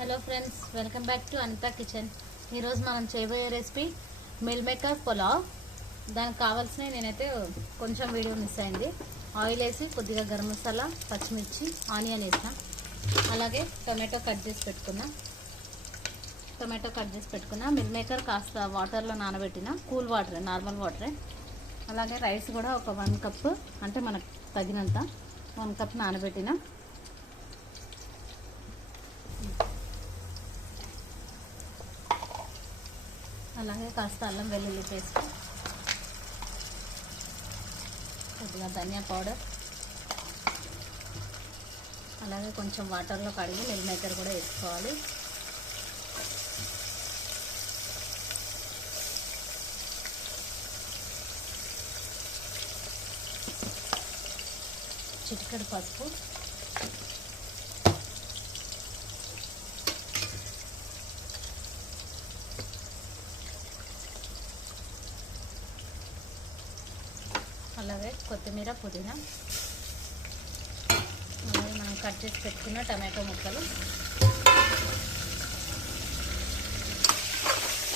Hello friends, welcome back to Anitha kitchen. ఈరోజు మనం చేయబోయే రెసిపీ మిల్ మేకర్ పులావ్. దానికి కావాల్సినవి నేనైతే కొంచెం వీడియో మిస్ అయింది. ఆయిల్ వేసి కొద్దిగా గరం మసాలా, పచ్చిమిర్చి, ఆనియన్ వేసిన, అలాగే టొమాటో కట్ చేసి పెట్టుకున్నా. మిల్ మేకర్ కాస్త వాటర్లో నానబెట్టిన, కూల్ వాటరే, నార్మల్ వాటరే. అలాగే రైస్ కూడా ఒక 1 కప్పు, అంటే మనకు తగినంత 1 కప్ నానబెట్టిన. అలాగే కాస్త అల్లం వెల్లుల్లి పేస్ట్, కొద్దిగా ధనియా పౌడర్, అలాగే కొంచెం వాటర్లో కడిగి మిల్ మేకర్ కూడా వేసుకోవాలి. చిటికెడు పసుపు, అలాగే కొత్తిమీర, పుదీనా, అలాగే మనం కట్ చేసి పెట్టుకున్న టమాటో ముక్కలు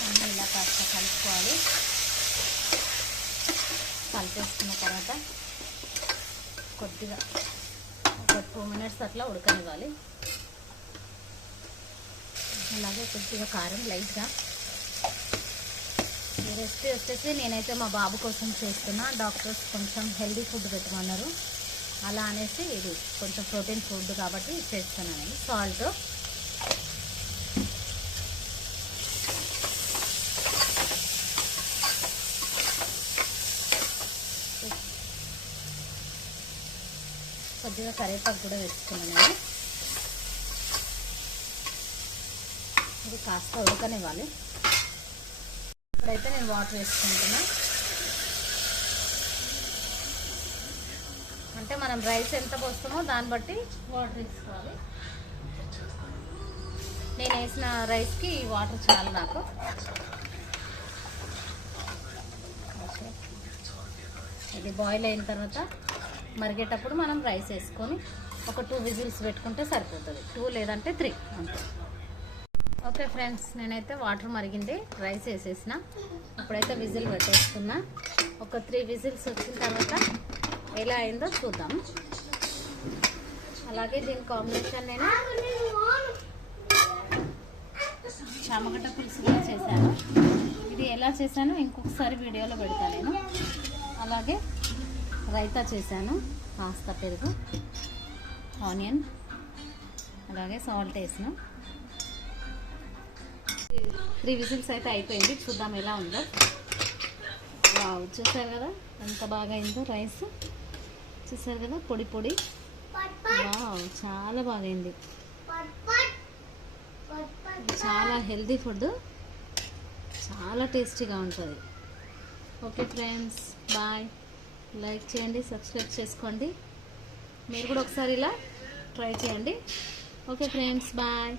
అన్నీ ఇలా కాస్త కలుపుకోవాలి. కలిపేసుకున్న తర్వాత కొద్దిగా ఒక 2 మినిట్స్ అట్లా ఉడకనివ్వాలి. అలాగే కొద్దిగా కారం లైట్గా. ఈ రెసిపీ వచ్చేసి నేనైతే మా బాబు కోసం చేస్తున్నా. డాక్టర్స్ కొంచెం హెల్దీ ఫుడ్ పెట్టమన్నారు, అలా అనేసి ఇది కొంచెం ప్రోటీన్ ఫుడ్ కాబట్టి చేస్తున్నాను. సాల్ట్, కొద్దిగా కరివేపాకు కూడా వేసుకున్నాను. ఇది కాస్త ఉడకనివ్వాలి. ఇప్పుడైతే నేను వాటర్ వేసుకుంటున్నా. అంటే మనం రైస్ ఎంత పోస్తామో దాన్ని బట్టి వాటర్ వేసుకోవాలి. నేను వేసిన రైస్కి వాటర్ చాలు నాకు. ఇది బాయిల్ అయిన తర్వాత మరిగేటప్పుడు మనం రైస్ వేసుకొని ఒక 2 విజిల్స్ పెట్టుకుంటే సరిపోతుంది. 2 లేదంటే 3 అంతే. ఓకే ఫ్రెండ్స్, నేనైతే వాటర్ మరిగింది, రైస్ వేసేసిన. ఇప్పుడైతే విజిల్ పెట్టేసుకున్నా. ఒక 3 విజిల్స్ వచ్చిన తర్వాత ఎలా అయిందో చూద్దాం. అలాగే దీని కాంబినేషన్ నేను చామగడ్డ పులుసు కూడా చేశాను. ఇది ఎలా చేశాను ఇంకొకసారి వీడియోలో పెడతాను నేను. అలాగే రైతా చేశాను, కాస్త పెరుగు, ఆనియన్, అలాగే సాల్ట్ వేసిన. 3 విజిల్స్ అయితే అయిపోయింది. చూద్దాం ఎలా ఉందో. వావ్, చూసారు కదా ఎంత బాగా అయిందో రైస్. చూసారు కదా పొడి పొడి. వావ్, చాలా బాగా అయింది. చాలా హెల్దీ ఫుడ్, చాలా టేస్టీగా ఉంటుంది. Okay friends, bye. లైక్ చేయండి, సబ్స్క్రైబ్ చేసుకోండి. మీరు కూడా ఒకసారి ఇలా ట్రై చేయండి. Okay friends, bye.